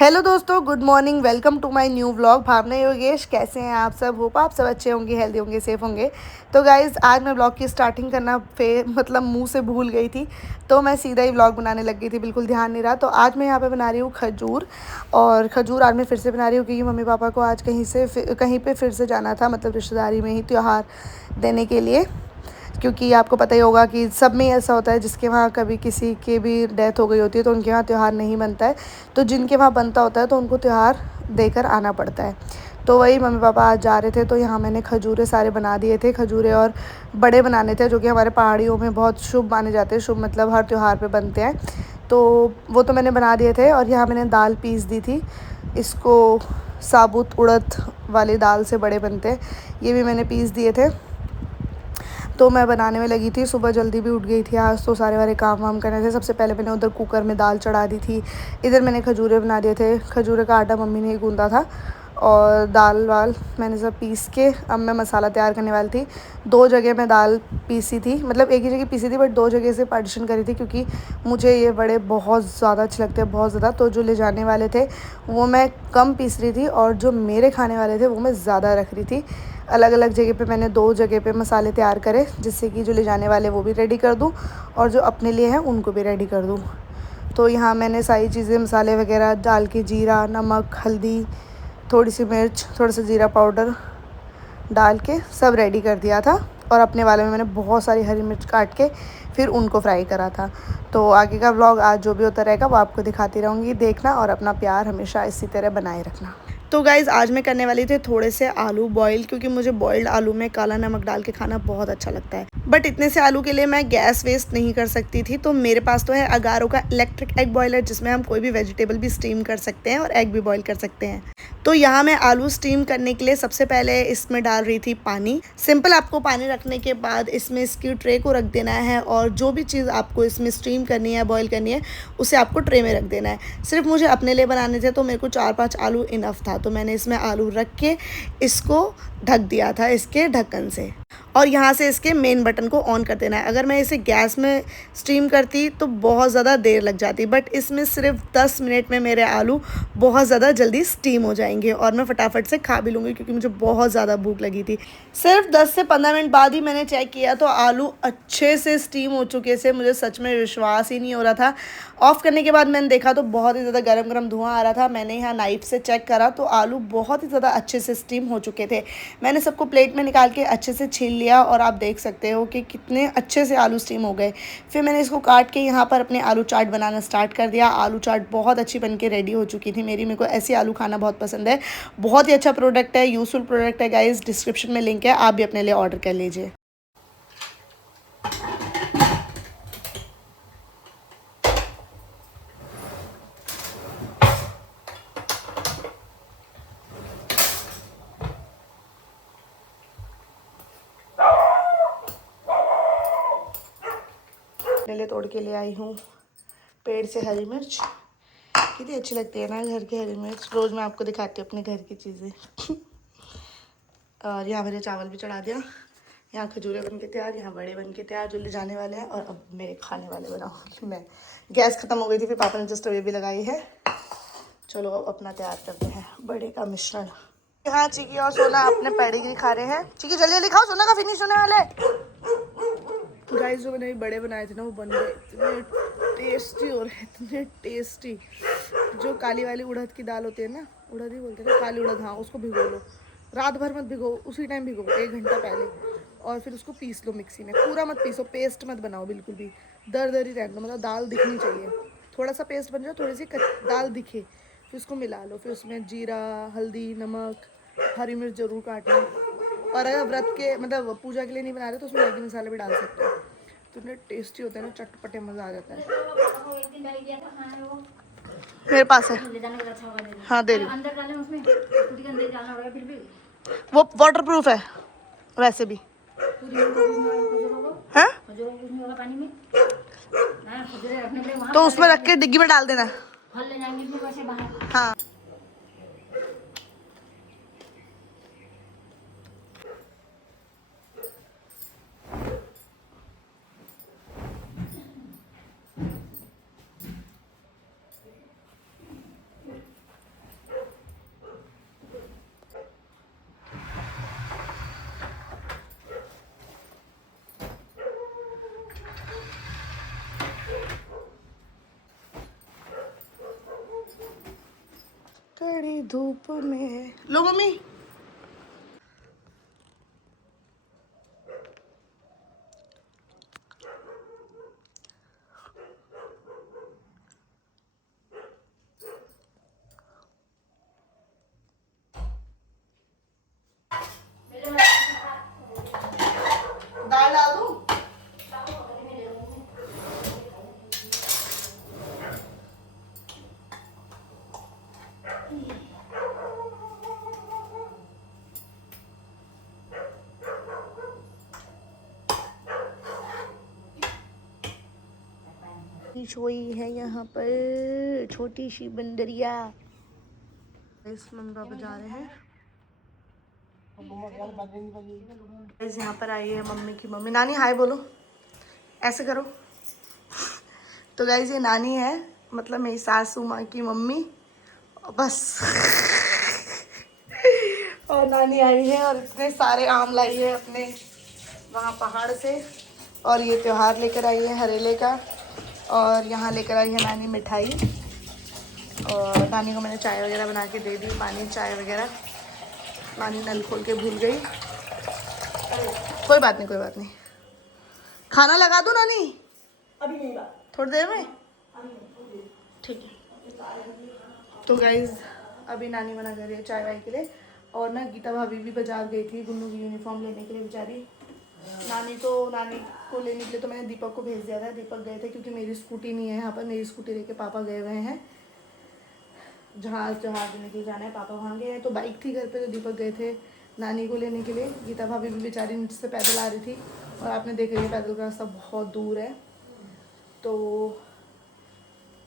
Hello दोस्तों, good morning. Welcome to my new vlog. Bhavna Yogesh, कैसे हैं आप सब? होप आप सब अच्छे होंगे, हेल्दी होंगे, सेफ होंगे। तो गाइज़, आज मैं व्लॉग की स्टार्टिंग करना मतलब मुंह से भूल गई थी, तो मैं सीधा ही व्लॉग बनाने लग गई थी, बिल्कुल ध्यान नहीं रहा। तो आज मैं यहाँ पे बना रही हूँ खजूर। और खजूर आज मैं फिर से बना रही हूँ क्योंकि मम्मी पापा को आज कहीं पे फिर से जाना था, मतलब रिश्तेदारी में ही त्यौहार देने के लिए। क्योंकि आपको पता ही होगा कि सब में ही ऐसा होता है, जिसके वहाँ कभी किसी की भी डेथ हो गई होती है तो उनके वहाँ त्यौहार नहीं बनता है। तो जिनके वहाँ बनता होता है तो उनको त्यौहार देकर आना पड़ता है। तो वही मम्मी पापा आज जा रहे थे, तो यहाँ मैंने खजूरे सारे बना दिए थे। खजूरे और बड़े बनाने थे, जो कि हमारे पहाड़ियों में बहुत शुभ माने जाते हैं। शुभ मतलब हर त्यौहार पे बनते हैं। तो वो तो मैंने बना दिए थे। और यहाँ मैंने दाल पीस दी थी। इसको साबुत उड़द वाली दाल से बड़े बनते हैं, ये भी मैंने पीस दिए थे। तो मैं बनाने में लगी थी। सुबह जल्दी भी उठ गई थी आज, तो सारे वारे काम वाम करने थे। सबसे पहले मैंने उधर कुकर में दाल चढ़ा दी थी, इधर मैंने खजूरे बना दिए थे। खजूरे का आटा मम्मी ने ही गूंदा था, और दाल वाल मैंने सब पीस के अब मैं मसाला तैयार करने वाली थी। दो जगह मैं दाल पीसी थी, मतलब एक ही जगह पीसी थी, बट दो जगह से पार्टीशन करी थी, क्योंकि मुझे ये बड़े बहुत ज़्यादा अच्छे लगते हैं, बहुत ज़्यादा। तो जो ले जाने वाले थे वो मैं कम पीस रही थी, और जो मेरे खाने वाले थे वो मैं ज़्यादा रख रही थी। अलग अलग जगह पे मैंने दो जगह पे मसाले तैयार करे, जिससे कि जो ले जाने वाले वो भी रेडी कर दूँ, और जो अपने लिए हैं उनको भी रेडी कर दूँ। तो यहाँ मैंने सारी चीज़ें मसाले वगैरह डाल के, जीरा, नमक, हल्दी, थोड़ी सी मिर्च, थोड़ा सा जीरा पाउडर डाल के सब रेडी कर दिया था। और अपने वाले में मैंने बहुत सारी हरी मिर्च काट के फिर उनको फ्राई करा था। तो आगे का व्लॉग आज जो भी होता रहेगा वो आपको दिखाती रहूँगी, देखना। और अपना प्यार हमेशा इसी तरह बनाए रखना। तो गाइज़, आज मैं करने वाली थी थोड़े से आलू बॉईल, क्योंकि मुझे बॉइल्ड आलू में काला नमक डाल के खाना बहुत अच्छा लगता है। बट इतने से आलू के लिए मैं गैस वेस्ट नहीं कर सकती थी, तो मेरे पास तो है अगारो का इलेक्ट्रिक एग बॉयलर, जिसमें हम कोई भी वेजिटेबल भी स्टीम कर सकते हैं और एग भी बॉईल कर सकते हैं। तो यहाँ मैं आलू स्टीम करने के लिए सबसे पहले इसमें डाल रही थी पानी। सिंपल, आपको पानी रखने के बाद इसमें इसकी ट्रे को रख देना है, और जो भी चीज़ आपको इसमें स्टीम करनी है, बॉईल करनी है, उसे आपको ट्रे में रख देना है। सिर्फ मुझे अपने लिए बनाने थे, तो मेरे को 4-5 आलू इनफ था। तो मैंने इसमें आलू रख के इसको ढक दिया था इसके ढक्कन से। और यहाँ से इसके मेन बटन को ऑन कर देना है। अगर मैं इसे गैस में स्टीम करती तो बहुत ज़्यादा देर लग जाती, बट इसमें सिर्फ 10 मिनट में मेरे आलू बहुत ज़्यादा जल्दी स्टीम हो जाएंगे, और मैं फटाफट से खा भी लूँगी, क्योंकि मुझे बहुत ज़्यादा भूख लगी थी। सिर्फ 10 से 15 मिनट बाद ही मैंने चेक किया, तो आलू अच्छे से स्टीम हो चुके थे। मुझे सच में विश्वास ही नहीं हो रहा था। ऑफ़ करने के बाद मैंने देखा तो बहुत ही ज़्यादा गरम गरम धुआं आ रहा था। मैंने यहाँ नाइफ़ से चेक करा तो आलू बहुत ही ज़्यादा अच्छे से स्टीम हो चुके थे। मैंने सबको प्लेट में निकाल के अच्छे से छील लिया, और आप देख सकते हो कि कितने अच्छे से आलू स्टीम हो गए। फिर मैंने इसको काट के यहाँ पर अपने आलू चाट बनाना स्टार्ट कर दिया। आलू चाट बहुत अच्छी बन के रेडी हो चुकी थी मेरी। मेरे को ऐसी आलू खाना बहुत पसंद है। बहुत ही अच्छा प्रोडक्ट है, यूज़फुल प्रोडक्ट है गाइज़। डिस्क्रिप्शन में लिंक है, आप भी अपने लिए ऑर्डर कर लीजिए। अपने लिए तोड़ के ले आई हूँ पेड़ से हरी मिर्च। कितनी अच्छी लगती है ना घर की हरी मिर्च। रोज़ मैं आपको दिखाती हूँ अपने घर की चीज़ें। और यहाँ मैंने चावल भी चढ़ा दिया। यहाँ खजूरे बन के तैयार, यहाँ बड़े बन के तैयार, जो ले जाने वाले हैं। और अब मेरे खाने वाले बनाऊँगी मैं। गैस ख़त्म हो गई थी, फिर पापा ने जस्ट अवे भी लगाई है। चलो अब अपना तैयार करते हैं बड़े का मिश्रण। यहाँ चिकी और सोना अपने पेडिग्री खा रहे हैं। चिकी जल्दी जल्दी खाओ, सोना का फिनिश होने वाला है। गाइस, जो मैंने बड़े बनाए थे ना, वो बन गए इतने टेस्टी हो रहे, इतने टेस्टी। जो काली वाली उड़द की दाल होती है ना, उड़द ही बोलते हैं ना, काली उड़द, हाँ, उसको भिगो लो। रात भर मत भिगो, उसी टाइम भिगो 1 घंटा पहले। और फिर उसको पीस लो मिक्सी में। पूरा मत पीसो, पेस्ट मत बनाओ बिल्कुल भी। दर दर ही रहने दो, मतलब दाल दिखनी चाहिए। थोड़ा सा पेस्ट बन जाए, थोड़ी सी दाल दिखे, फिर उसको मिला लो। फिर उसमें जीरा, हल्दी, नमक, हरी मिर्च ज़रूर काटना। और अगर व्रत के मतलब पूजा के लिए नहीं बना रहे तो उसमें मैगी मसाले भी डाल सकते हो। तो इतने टेस्टी होते हैं ना, चटपटे, मज़ा आ जाता है। मेरे पास है, हाँ दे रही हूँ। वो वाटर प्रूफ है वैसे भी। हाँ, तो उसमें रख के डिग्गी में डाल देना। हाँ, कड़ी धूप में। लो मम्मी। दाल डाल दूं? सोई है यहाँ पर छोटी सी बंदरिया। इस मम्मी पापा जा रहे हैं। यहाँ पर आई है मम्मी की मम्मी। नानी हाय बोलो, ऐसे करो। तो गाइज ये नानी है, मतलब मेरी सासू माँ की मम्मी। बस और नानी आई है और इतने सारे आम लाई है अपने वहाँ पहाड़ से। और ये त्योहार लेकर आई है हरेले का। और यहाँ लेकर आई है नानी मिठाई। और नानी को मैंने चाय वगैरह बना के दे दी, पानी चाय वगैरह। नानी नल खोल के भूल गई। कोई बात नहीं, कोई बात नहीं। खाना लगा दूँ नानी? अभी नहीं, थोड़ी देर में। ठीक है। तो गाइज अभी नानी मना कर रही है चाय वाय के लिए। और ना गीता भाभी भी बाजार गई थी गुन्नू की यूनिफॉर्म लेने के लिए बेचारी। नानी को लेने के लिए तो मैंने दीपक को भेज दिया था। दीपक गए थे क्योंकि मेरी स्कूटी नहीं है यहाँ पर। मेरी स्कूटी लेके पापा गए हुए हैं जहाज देने के लिए जाना है, पापा वहाँ गए हैं। तो बाइक थी घर पे, तो दीपक गए थे नानी को लेने के लिए। गीता भाभी भी बेचारी नीचे से पैदल आ रही थी। और आपने देख लिया पैदल का रास्ता बहुत दूर है। तो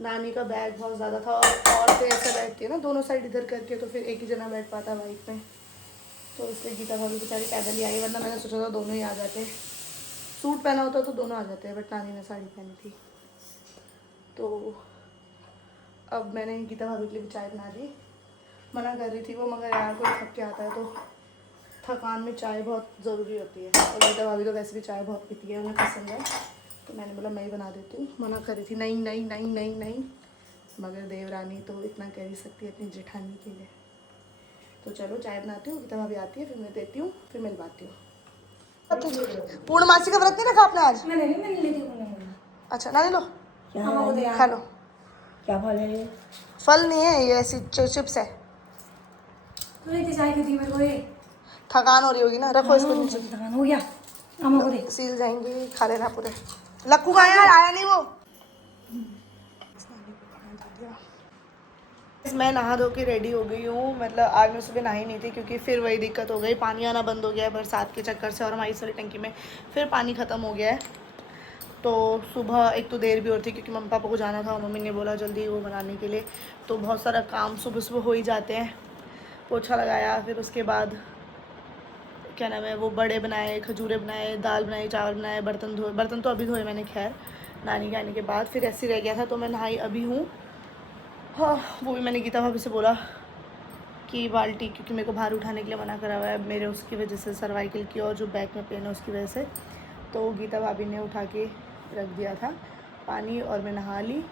नानी का बैग बहुत ज़्यादा था और फिर ऐसा बैठती है ना दोनों साइड इधर करके, तो फिर एक ही जना बैठ पाता बाइक में। तो इसलिए गीता भाभी बेचारी पैदल ही आई, वरना मैंने सोचा था दोनों ही आ जाते। सूट पहना होता तो दोनों आ जाते हैं, बट नानी ने साड़ी पहनी थी। तो अब मैंने गीता भाभी के लिए भी चाय बना दी। मना कर रही थी वो, मगर यार कोई थक के आता है तो थकान में चाय बहुत ज़रूरी होती है। और गीता भाभी तो वैसे भी चाय बहुत पीती है, उन्हें पसंद है। तो मैंने बोला मैं ही बना देती हूँ। मना कर रही थी, नहीं नहीं नहीं नहीं नहीं, मगर देवरानी तो इतना कह ही सकती है अपनी जेठानी के लिए। तो चलो चाय बनाती हूँ, गीता भाभी आती है, फिर मैं देती हूँ, फिर मिलवाती हूँ। पूर्णमासी का व्रत नहीं रखा आपने आज? मैंने अच्छा ना, ले लो खा लो। क्या फल है ये? फल नहीं है ये, ऐसी चिप्स है। थकान हो रही होगी ना, रखो इसको नीचे। थकान हो गया, सील जाएंगे, खा लेना पूरे। लक्कू का यार आया नहीं वो। मैं नहा धो के रेडी हो गई हूँ। मतलब आज मैं सुबह नहाई नहीं थी क्योंकि फिर वही दिक्कत हो गई, पानी आना बंद हो गया है बरसात के चक्कर से। और हमारी सारी टंकी में फिर पानी ख़त्म हो गया है। तो सुबह एक तो देर भी हो रही थी क्योंकि मम्मी पापा को जाना था, मम्मी ने बोला जल्दी वो बनाने के लिए। तो बहुत सारा काम सुबह सुबह हो ही जाते हैं। पोछा लगाया, फिर उसके बाद क्या नाम है वो बड़े बनाए, खजूरे बनाए, दाल बनाई, चावल बनाए, बर्तन धोए। बर्तन तो अभी धोए मैंने, खैर नानी के आने के बाद। फिर ऐसे रह गया था तो मैं नहाई अभी हूँ। हाँ, वो भी मैंने गीता भाभी से बोला कि बाल्टी, क्योंकि मेरे को बाहर उठाने के लिए मना करा हुआ है मेरे उसकी वजह से, सर्वाइकल की और जो बैक में पेन है उसकी वजह से। तो गीता भाभी ने उठा के रख दिया था पानी और मैं नहा ली।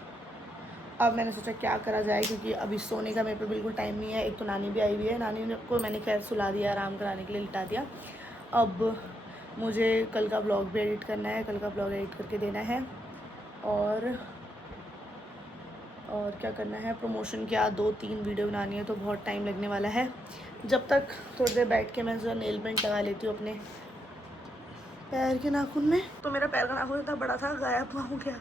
अब मैंने सोचा क्या करा जाए, क्योंकि अभी सोने का मेरे पे बिल्कुल टाइम नहीं है। एक तो नानी भी आई हुई है, नानी को मैंने खैर सुला दिया, आराम कराने के लिए लिटा दिया। अब मुझे कल का ब्लॉग भी एडिट करना है, कल का ब्लॉग एडिट करके देना है। और क्या करना है, प्रमोशन की 2-3 वीडियो बनानी है, तो बहुत टाइम लगने वाला है। जब तक थोड़ी देर बैठ के मैं जो नेल पेंट लगा लेती हूँ अपने पैर के नाखून में। तो मेरा पैर का नाखून इतना बड़ा था, गायब हो गया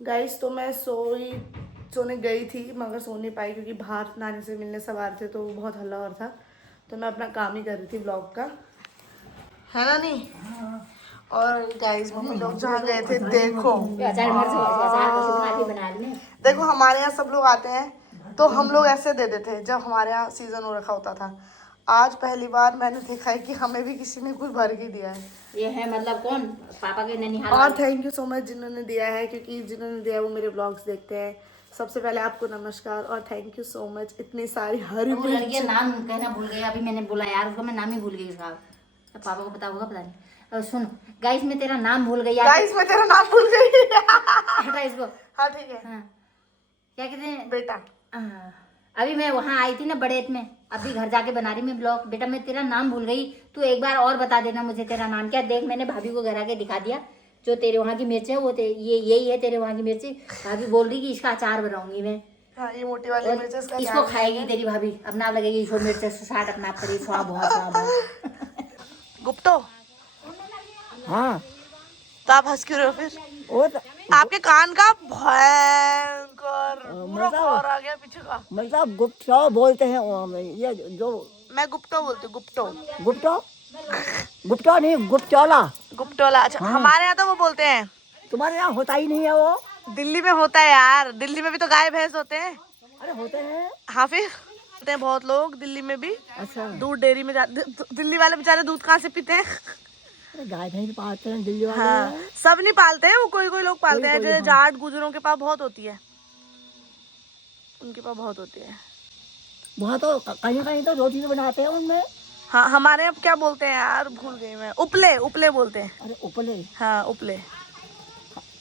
गाइस। तो मैं सोने गई थी मगर सो नहीं पाई क्योंकि बाहर नानी से मिलने सवार थे तो बहुत हल्ला हो रहा था। तो मैं अपना काम ही कर रही थी ब्लॉग का, है ना नहीं? और गाइस मम्मी लोग जहाँ गए थे, देखो हमारे यहाँ सब लोग आते हैं तो हम लोग ऐसे दे देते हैं जब हमारे यहाँ सीजन हो रखा होता था। आज पहली बार मैंने देखा है कि हमें भी किसी ने कुछ भर के दिया है। ये है मतलब कौन? पापा के ननिहाल। और थैंक यू सो मच जिन्होंने दिया है, क्योंकि जिन्होंने दिया है वो मेरे ब्लॉग्स देखते हैं। सबसे पहले आपको नमस्कार और थैंक यू सो मच। इतनी सारी हरी मिर्च, नाम कहना भूल गई अभी, मैंने बोला यार उसका, मैं नाम ही भूल गई उसका। तो पापा को पता होगा, पता नहीं। और सुन गाइस, मैं तेरा नाम भूल गई। गाइस मैं तेरा नाम भूल गई। हटा इसको। हाँ ठीक है। हाँ, क्या कहते हैं बेटा? अभी मैं वहाँ आई थी ना बड़ेत में, अभी घर जाके बना रही मैं ब्लॉग। बेटा मैं तेरा नाम भूल गई, तू एक बार और बता देना मुझे तेरा नाम क्या। देख मैंने भाभी को घर आके दिखा दिया, जो तेरे वहाँ की मिर्च है वो ये यही है तेरे वहाँ की मिर्ची। भाभी बोल रही कि इसका अचार बनाऊंगी मैं। हाँ ये मोटी वाली मिर्च इसका इसको खाएगी तेरी भाभी, अब नाम लगेगी इसको मिर्च से साठ अपना आप करी स्वाद बहुत। गुप्तो। हाँ तो आप हंस क्यों रहे हो फिर? वो तो आपके कान का भयंकर पूरा खौर आ गया पीछे का। मतलब गुप्तो बोलते हैं वहाँ में, ये जो मैं गुप्तो बोलती हूँ, गुप्तो। गुप्तो गुप्तो नहीं गुप्तोला। गुप्टोला, अच्छा। हमारे यहाँ तो वो बोलते हैं। तुम्हारे यहाँ होता ही नहीं है वो? दिल्ली में होता है यार, दिल्ली में भी तो गाय भैंस होते हैं। अरे होते हैं। हाँ फिर होते हैं बहुत लोग दिल्ली में भी। अच्छा दूध डेयरी में दिल्ली वाले बेचारे दूध कहाँ से पीते हैं? अरे गाय भैंस पालते हैं दिल्ली वाले। हाँ सब नहीं पालते हैं, वो कोई कोई लोग पालते हैं। जो जाट गुजरों के पास बहुत होती है, उनके पास बहुत होती है। वहाँ तो कहीं कहीं तो रोटी बनाते हैं उनमें। हाँ हमारे अब क्या बोलते हैं यार, भूल गई मैं। उपले, उपले बोलते हैं। अरे उपले। हाँ उपले।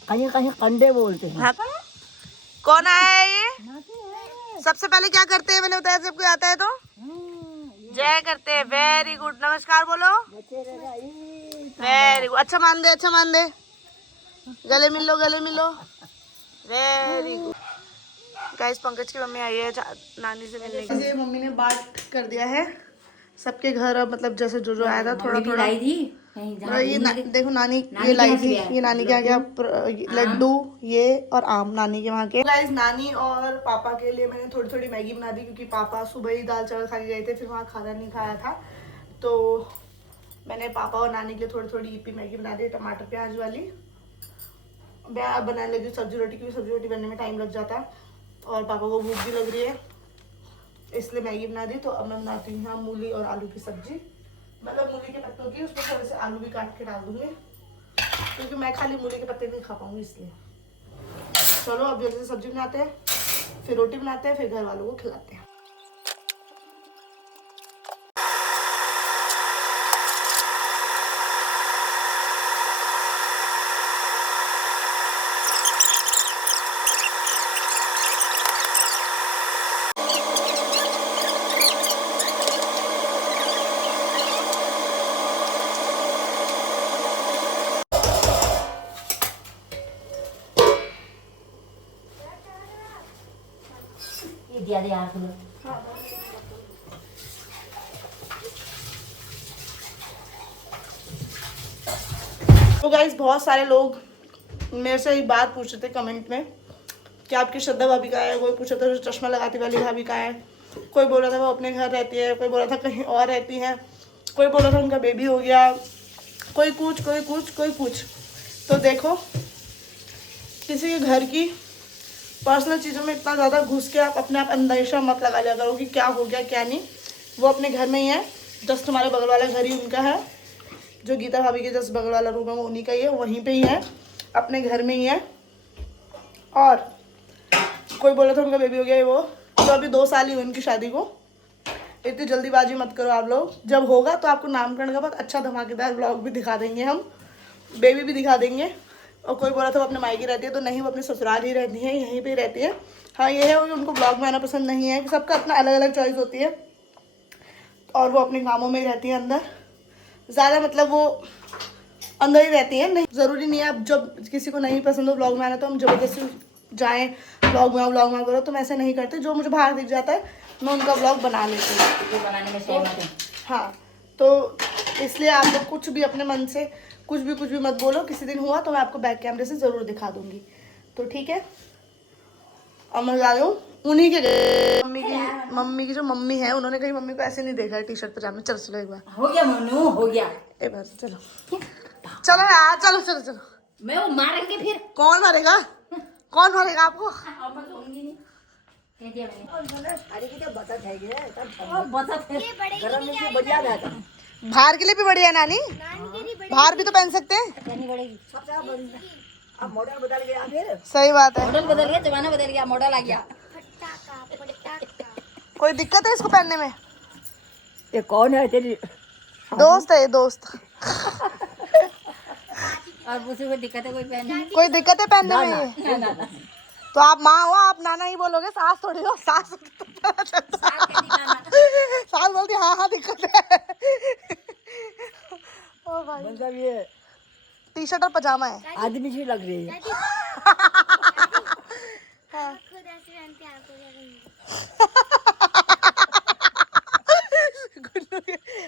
कहीं कहीं कंडे बोलते हैं। हाँ। कौन आया है ये? सबसे पहले क्या करते हैं मैंने बताया, सबको आता है तो जय करते हैं। वेरी गुड, नमस्कार बोलो। वेरी गुड, अच्छा मान दे, अच्छा मान दे। गले मिल लो, गले मिलो। Very good. गाइस पंकज की मम्मी आई है नानी से मिलने के लिए। मम्मी ने बांट कर दिया है सबके घर, अब मतलब जैसे जो जो आया था थोड़ा थोड़ा। ये देखो नानी ये लाई थी, ये नानी के आ गया लड्डू ये और आम नानी के वहाँ के। गाइस नानी और पापा के लिए मैंने थोड़ी थोड़ी मैगी बना दी, क्योंकि पापा सुबह ही दाल चावल खा के गए थे, फिर वहाँ खाना नहीं खाया था। तो मैंने पापा और नानी के लिए थोड़ी थोड़ी ईपी मैगी बना दी, टमाटर प्याज वाली। मैं बनाने लगी सब्जी रोटी, क्योंकि सब्जी रोटी बनने में टाइम लग जाता है और पापा को भूख भी लग रही है, इसलिए मैगी बना दी। तो अब मैं बनाती हूँ यहाँ मूली और आलू की सब्जी, मतलब मूली के पत्तों की, उसमें थोड़े से आलू भी काट के डाल दूंगी, क्योंकि मैं खाली मूली के पत्ते नहीं खा पाऊंगी इसलिए। चलो अब जल्दी से सब्जी बनाते हैं, फिर रोटी बनाते हैं, फिर घर वालों को खिलाते हैं। दिया दे यार खुलो। तो गाइस बहुत सारे लोग मेरे से एक बात पूछ रहे थे कमेंट में कि आपकी श्रद्धा भाभी कहाँ है। कोई पूछ रहा था चश्मा लगाती वाली भाभी कहाँ है, कोई बोल रहा था वो अपने घर रहती है, कोई बोल रहा था कहीं और रहती है, कोई बोल रहा था उनका बेबी हो गया, कोई कुछ कोई कुछ कोई कुछ। तो देखो किसी के घर की पर्सनल चीज़ों में इतना ज़्यादा घुस के आप अपने आप अंदेशा मत लगा लिया करो कि क्या हो गया क्या नहीं। वो अपने घर में ही है, जस्ट तुम्हारे बगल वाला घर ही उनका है, जो गीता भाभी के जस्ट बगल वाला रूम है वो उन्हीं का ही है, वहीं पे ही है, अपने घर में ही है। और कोई बोला था उनका बेबी हो गया है, वो तो अभी 2 साल ही हुए उनकी शादी को। इतनी जल्दीबाजी मत करो आप लोग, जब होगा तो आपको नामकरण का बहुत अच्छा धमाकेदार व्लॉग भी दिखा देंगे हम, बेबी भी दिखा देंगे। और कोई बोला था वो अपने मायके रहती है, तो नहीं, वो अपने ससुराल ही रहती है, यहीं पे ही रहती है। हाँ ये है कि उनको ब्लॉग में आना पसंद नहीं है, सबका अपना अलग अलग चॉइस होती है, और वो अपने कामों में ही रहती है अंदर ज़्यादा, मतलब वो अंदर ही रहती है। नहीं ज़रूरी नहीं है, अब जब किसी को नहीं पसंद हो ब्लॉग में आना तो हम ज़बरदस्ती जाएँ ब्लॉग में आओ ब्लॉग में करो, तो मैं ऐसे नहीं करती। जो मुझे बाहर दिख जाता है मैं उनका ब्लॉग बना लेती हूँ, जो बनाने में सहमत है। हाँ तो इसलिए आप लोग कुछ भी अपने मन से कुछ भी मत बोलो। किसी दिन हुआ तो मैं आपको बैक कैमरे से ज़रूर दिखा दूंगी, तो ठीक है। अब मैं जा रही हूँ उन्हीं के मम्मी की जो मम्मी है, उन्होंने कहीं मम्मी को ऐसे नहीं देखा है टी शर्ट पजामे। चलो चलो एक बार हो गया मनु, हो गया एक बार, चलो चलो यार, चलो चलो चलो। मैं वो मारेंगे फिर। कौन मारेगा, कौन मारेगा आपको? अब मैं कहूंगी नहीं, कह दिया मैंने। अरे क्या बचत है ये, बता गरम में बढ़िया रहता है। बाहर के लिए भी बढ़िया है नानी, बाहर भी तो पहन सकते हैं। नहीं पड़ेगी। अब मॉडल बदल गया फिर। सही बात है, मॉडल बदल गया, जमाना बदल गया, मॉडल आ गया। कोई दिक्कत है इसको पहनने में? ये कौन है तेरी? दोस्त है ये, दोस्त। और उसे कोई दिक्कत है कोई पहनने में? कोई दिक्कत है पहनने में ये? ना ना ना। तो आप माँ हो, आप नाना ही बोलोगे, सास थोड़ी हो। सास सास बोलती हाँ हाँ दिक्कत है। ओ भाई मतलब ये टी शर्ट और पजामा है। आदमी सी लग रही है। हाँ।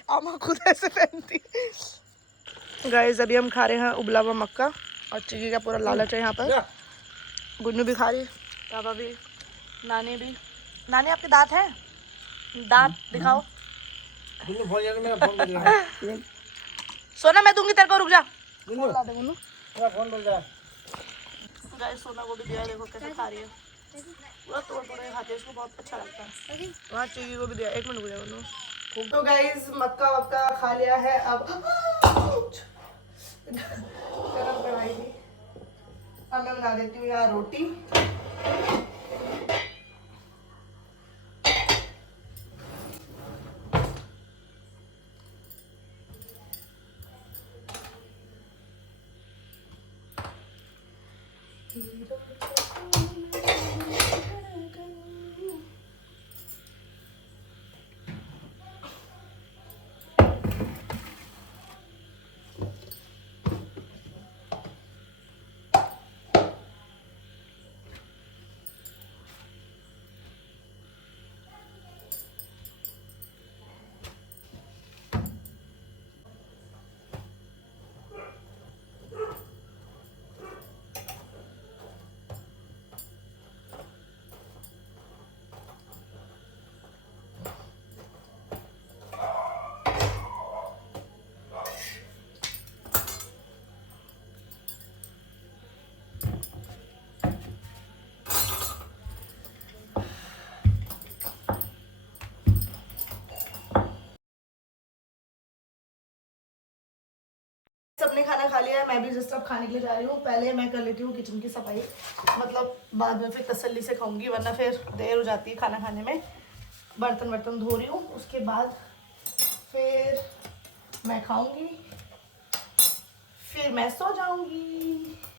अम्मा खुद ऐसे पहनती। गाइस अभी हम खा रहे हैं उबला हुआ मक्का और चिकी का पूरा लालच है यहाँ पर। गुन्नू भी खा रही, पापा भी, नानी भी। नानी आपके दांत हैं? दांत दिखाओ। गुन्नू फोन लेकर मेरा फोन बज रहा है। सोना मैं दूंगी तेरे को, रुक जा। गुन्नू ला दे गुन्नू। मेरा फोन बज रहा है। गाइस सोना को भी दिया, देखो कैसे खा रही है, पूरा तोड़ तोड़ के खाती है, उसको बहुत अच्छा लगता है। वहाँ चिकी को भी दिया, 1 मिनट रुक जा गुन्नू। तो गाइस मक्का वक्का खा लिया है, अब गरम कढ़ाई थी, अब मैं बना देती हूँ यहाँ रोटी। सबने खाना खा लिया है, मैं भी जस्ट अब खाने के लिए जा रही हूँ। पहले मैं कर लेती हूँ किचन की सफाई, मतलब बाद में फिर तसल्ली से खाऊंगी, वरना फिर देर हो जाती है खाना खाने में। बर्तन वर्तन धो रही हूँ, उसके बाद फिर मैं खाऊंगी, फिर मैं सो जाऊंगी।